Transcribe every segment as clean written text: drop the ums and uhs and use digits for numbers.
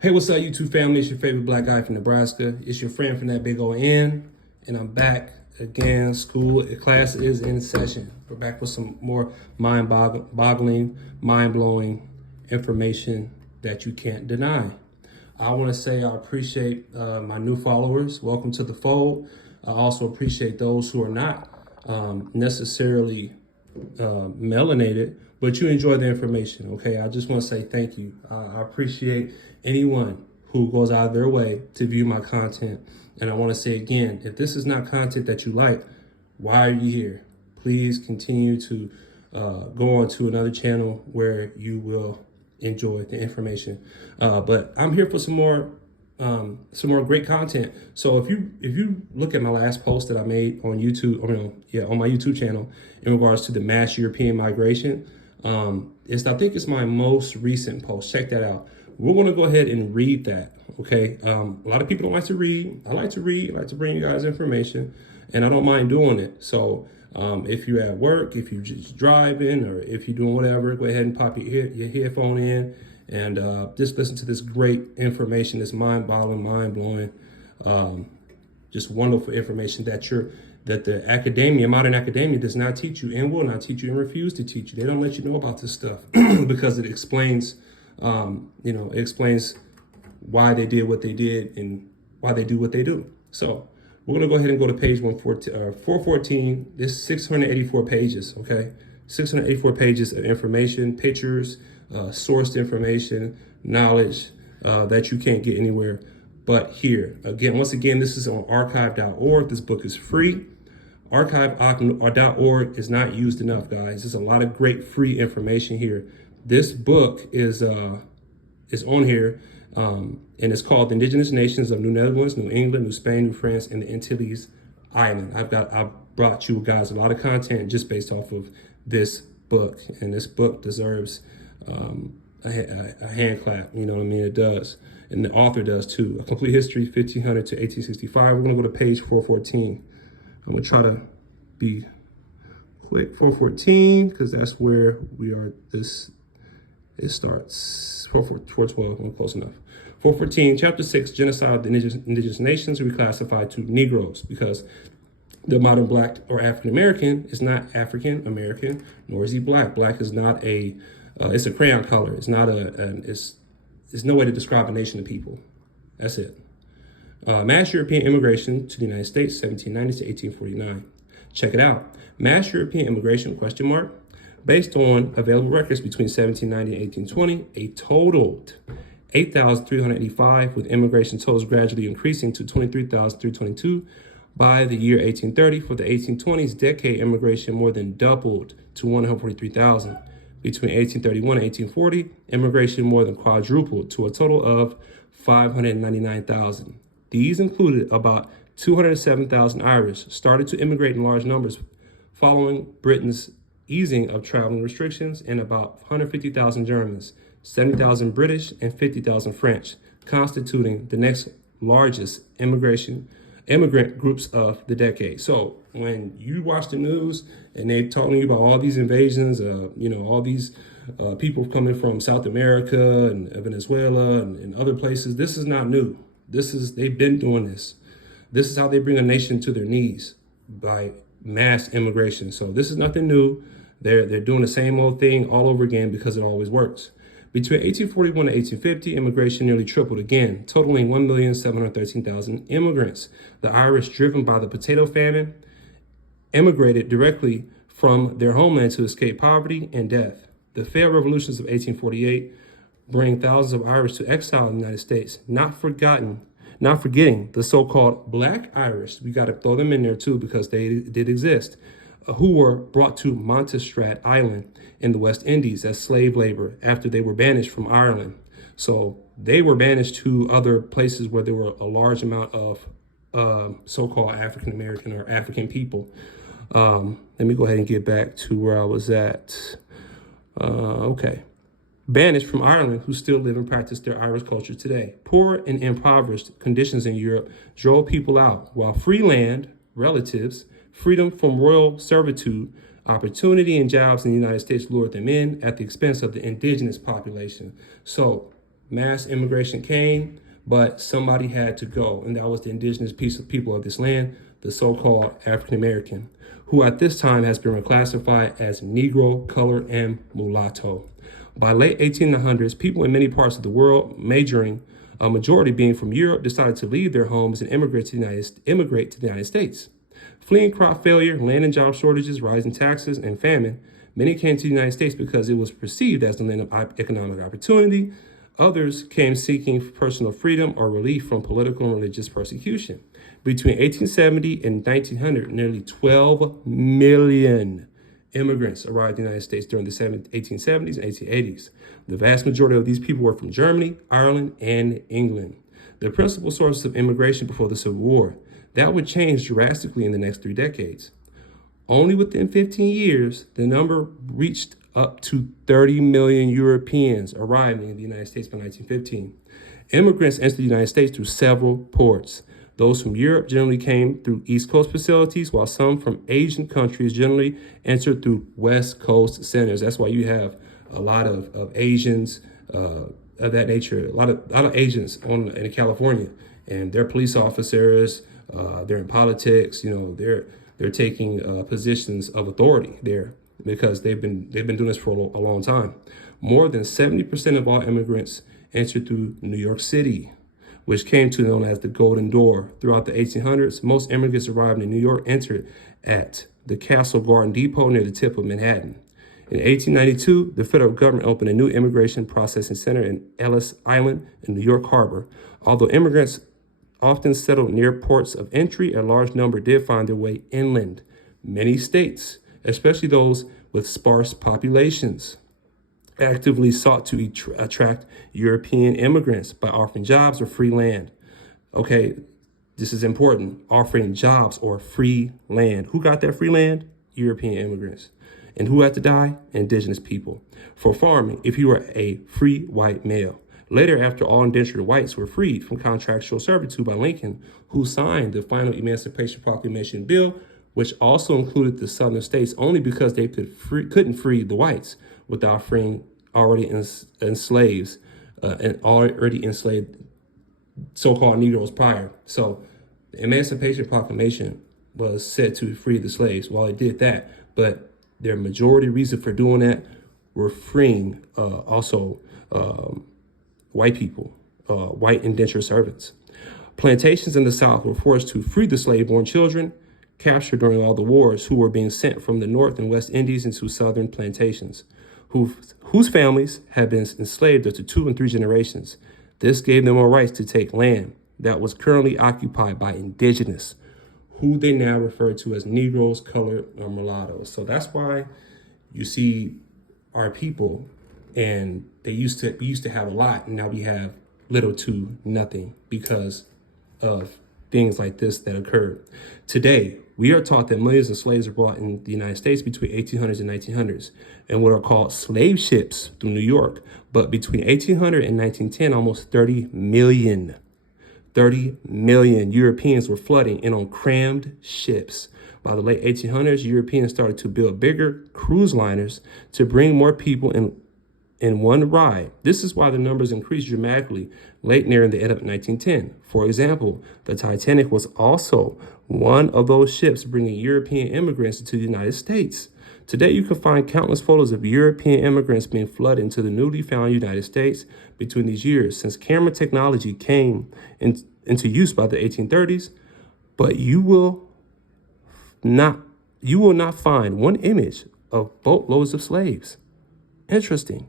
Hey, what's up, YouTube family? It's your favorite black guy from Nebraska. It's your friend from that big old N, and I'm back again. Class is in session. We're back with some more mind-boggling, mind-blowing information that you can't deny. I want to say I appreciate my new followers. Welcome to the fold. I also appreciate those who are not necessarily melanated, but you enjoy the information. Okay, I just want to say thank you. I appreciate anyone who goes out of their way to view my content. And I want to say again, if this is not content that you like, why are you here? Please continue to go on to another channel where you will enjoy the information. But I'm here for some more great content. So if you look at my last post that I made on YouTube, on my YouTube channel in regards to the mass European migration, I think it's my most recent post. Check that out. We're going to go ahead and read that. Okay. A lot of people don't like to read. I like to read. I like to bring you guys information, and I don't mind doing it. So if you're at work, if you're just driving, or if you're doing whatever, go ahead and pop your headphone in and just listen to this great information, this mind-boggling, mind-blowing, just wonderful information that the modern academia does not teach you and will not teach you and refuse to teach you. They don't let you know about this stuff because it explains, it explains why they did what they did and why they do what they do. So we're going to go ahead and go to page 414. This is 684 pages, okay? 684 pages of information, pictures, sourced information, knowledge that you can't get anywhere but here. Once again, this is on archive.org. This book is free. Archive.org is not used enough, guys. There's a lot of great free information here. This book is on here, and it's called The Indigenous Nations of New Netherlands, New England, New Spain, New France, and the Antilles Island. I've brought you guys a lot of content just based off of this book, and this book deserves a hand clap. You know what I mean? It does, and the author does too. A Complete History, 1500 to 1865. We're gonna go to page 414. I'm gonna try to be quick. 414, because that's where we are. It starts 412. I'm close enough. 414, chapter 6, genocide of the indigenous nations reclassified to Negroes, because the modern black or African American is not African American, nor is he black. Black is not it's a crayon color. It's not it's no way to describe a nation of people. That's it. Mass European immigration to the United States, 1790 to 1849. Check it out. Mass European immigration, ? Based on available records between 1790 and 1820, a totaled 8,385, with immigration totals gradually increasing to 23,322 by the year 1830. For the 1820s decade, immigration more than doubled to 143,000. Between 1831 and 1840, immigration more than quadrupled to a total of 599,000. These included about 207,000 Irish started to immigrate in large numbers following Britain's easing of traveling restrictions, and about 150,000 Germans, 70,000 British, and 50,000 French, constituting the next largest immigrant groups of the decade. So when you watch the news and they're telling you about all these invasions, all these people coming from South America and Venezuela and other places, this is not new. They've been doing this. This is how they bring a nation to their knees, by mass immigration. So this is nothing new. They're doing the same old thing all over again because it always works. Between 1841 and 1850, immigration nearly tripled again, totaling 1,713,000 immigrants. The Irish, driven by the potato famine, immigrated directly from their homeland to escape poverty and death. The failed revolutions of 1848 bring thousands of Irish to exile in the United States, not forgetting the so-called Black Irish. We got to throw them in there too, because they did exist, who were brought to Montserrat Island in the West Indies as slave labor after they were banished from Ireland. So they were banished to other places where there were a large amount of so-called African American or African people. Let me go ahead and get back to where I was at. Okay. Banished from Ireland, who still live and practice their Irish culture today. Poor and impoverished conditions in Europe drove people out, while free land, relatives, freedom from royal servitude, opportunity and jobs in the United States lured them in at the expense of the indigenous population. So mass immigration came, but somebody had to go, and that was the indigenous people of this land, the so-called African American, who at this time has been reclassified as Negro, color, and mulatto. By late 1800s, people in many parts of the world, a majority being from Europe, decided to leave their homes and immigrate to the United States. Fleeing crop failure, land and job shortages, rising taxes, and famine, many came to the United States because it was perceived as the land of economic opportunity. Others came seeking personal freedom or relief from political and religious persecution. Between 1870 and 1900, nearly 12 million immigrants arrived in the United States during the 1870s and 1880s. The vast majority of these people were from Germany, Ireland, and England, the principal sources of immigration before the Civil War. That would change drastically in the next 3 decades. Only within 15 years, the number reached up to 30 million Europeans arriving in the United States by 1915. Immigrants entered the United States through several ports. Those from Europe generally came through East Coast facilities, while some from Asian countries generally entered through West Coast centers. That's why you have a lot of Asians of that nature, a lot of Asians in California, and they're police officers, they're in politics, they're taking positions of authority there because they've been doing this for a long time. More than 70% of all immigrants entered through New York City, which came to be known as the Golden Door. Throughout the 1800s, most immigrants arrived in New York entered at the Castle Garden Depot near the tip of Manhattan. In 1892, the federal government opened a new immigration processing center in Ellis Island in New York Harbor. Although immigrants often settled near ports of entry, a large number did find their way inland. Many states, especially those with sparse populations, actively sought to attract European immigrants by offering jobs or free land. Okay, this is important, offering jobs or free land. Who got that free land? European immigrants. And who had to die? Indigenous people. For farming, if you were a free white male. Later, after all indentured whites were freed from contractual servitude by Lincoln, who signed the final Emancipation Proclamation Bill, which also included the southern states only because they couldn't free the whites without freeing already enslaved so-called Negroes prior. So the Emancipation Proclamation was set to free the slaves. Well, it did that, but their majority reason for doing that were freeing white people, white indentured servants. Plantations in the South were forced to free the slave-born children captured during all the wars who were being sent from the North and West Indies into Southern plantations, whose families had been enslaved up to 2 and 3 generations. This gave them a right to take land that was currently occupied by indigenous, who they now refer to as Negroes, colored, or mulattoes. So that's why you see our people, and we used to have a lot, and now we have little to nothing because of things like this that occurred. Today, we are taught that millions of slaves were brought in the United States between 1800s and 1900s, and what are called slave ships through New York. But between 1800 and 1910, almost 30 million Europeans were flooding in on crammed ships. By the late 1800s, Europeans started to build bigger cruise liners to bring more people in one ride. This is why the numbers increased dramatically near the end of 1910. For example, the Titanic was also one of those ships bringing European immigrants to the United States. Today, you can find countless photos of European immigrants being flooded into the newly found United States between these years, since camera technology came into use by the 1830s. But you will not find one image of boatloads of slaves. Interesting.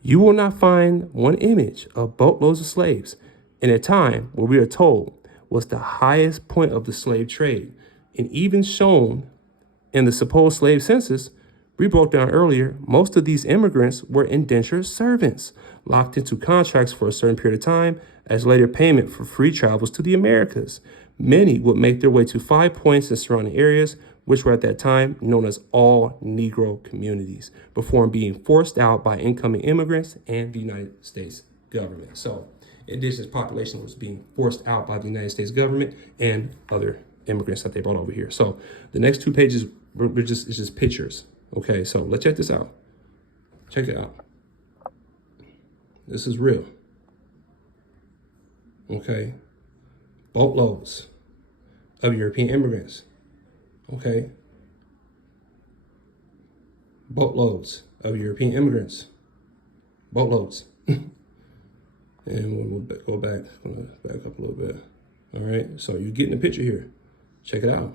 You will not find one image of boatloads of slaves in a time where we are told was the highest point of the slave trade, and even shown in the supposed slave census we broke down earlier. Most of these immigrants were indentured servants, locked into contracts for a certain period of time as later payment for free travels to the Americas. Many would make their way to 5 Points and surrounding areas, which were at that time known as all Negro communities, before being forced out by incoming immigrants and the United States government. So indigenous population was being forced out by the United States government and other immigrants that they brought over here. So the next 2 pages it's just pictures. Okay, so let's check this out. Check it out. This is real. okay? Boatloads of European immigrants, okay? Boatloads of European immigrants, boatloads. And we'll go back, back up a little bit. All right, so you're getting a picture here. Check it out.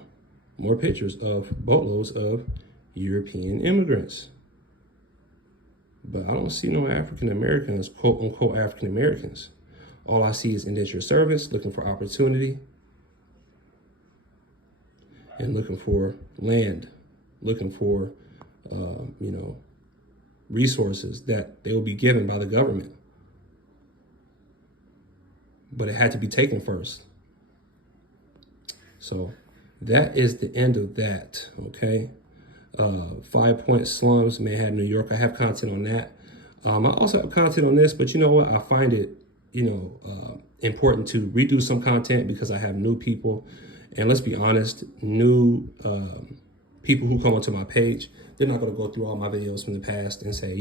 More pictures of boatloads of European immigrants. But I don't see no African Americans, quote unquote African Americans. All I see is indentured service, looking for opportunity, and looking for land, looking for, resources that they will be given by the government. But it had to be taken first. So that is the end of that, okay? 5 Point Slums, Manhattan, New York. I have content on that. I also have content on this, but you know what? I find it, important to redo some content because I have new people. And let's be honest, new people who come onto my page, they're not going to go through all my videos from the past and say,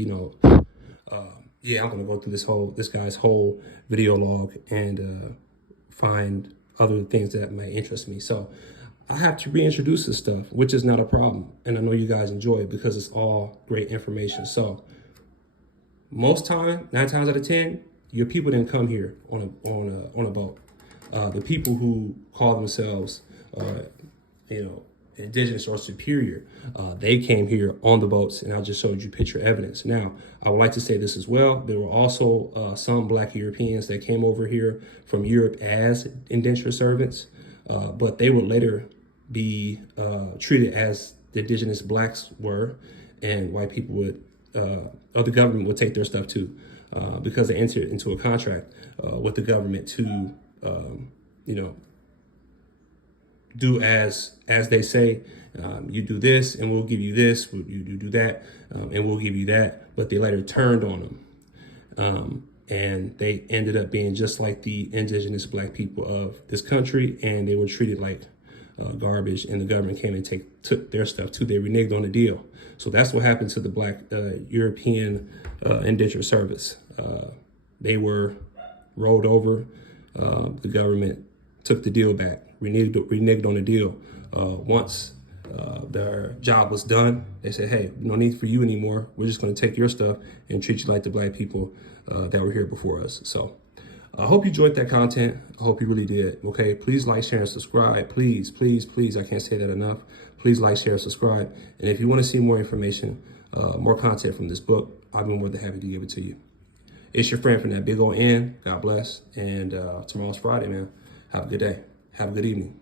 yeah, I'm going to go through this guy's whole video log and find other things that might interest me. So I have to reintroduce this stuff, which is not a problem. And I know you guys enjoy it because it's all great information. So most time, 9 times out of 10, your people didn't come here on a boat. The people who call themselves, indigenous or superior, they came here on the boats, and I just showed you picture evidence. Now, I would like to say this as well. There were also some Black Europeans that came over here from Europe as indentured servants, but they would later be treated as the indigenous Blacks were, and white people would, or the government would take their stuff too, because they entered into a contract with the government to, do as they say. You do this and we'll give you this, you do that and we'll give you that. But they later turned on them, and they ended up being just like the indigenous Black people of this country, and they were treated like garbage, and the government came and took their stuff too. They reneged on the deal. So that's what happened to the Black European indentured service. They were rolled over. The government took the deal back, reneged on the deal. Once their job was done, they said, hey, no need for you anymore. We're just going to take your stuff and treat you like the Black people that were here before us. So I hope you enjoyed that content. I hope you really did. Okay, please like, share, and subscribe. Please, please, please. I can't say that enough. Please like, share, and subscribe. And if you want to see more information, more content from this book, I've been more than happy to give it to you. It's your friend from that big old N. God bless. And tomorrow's Friday, man. Have a good day. Have a good evening.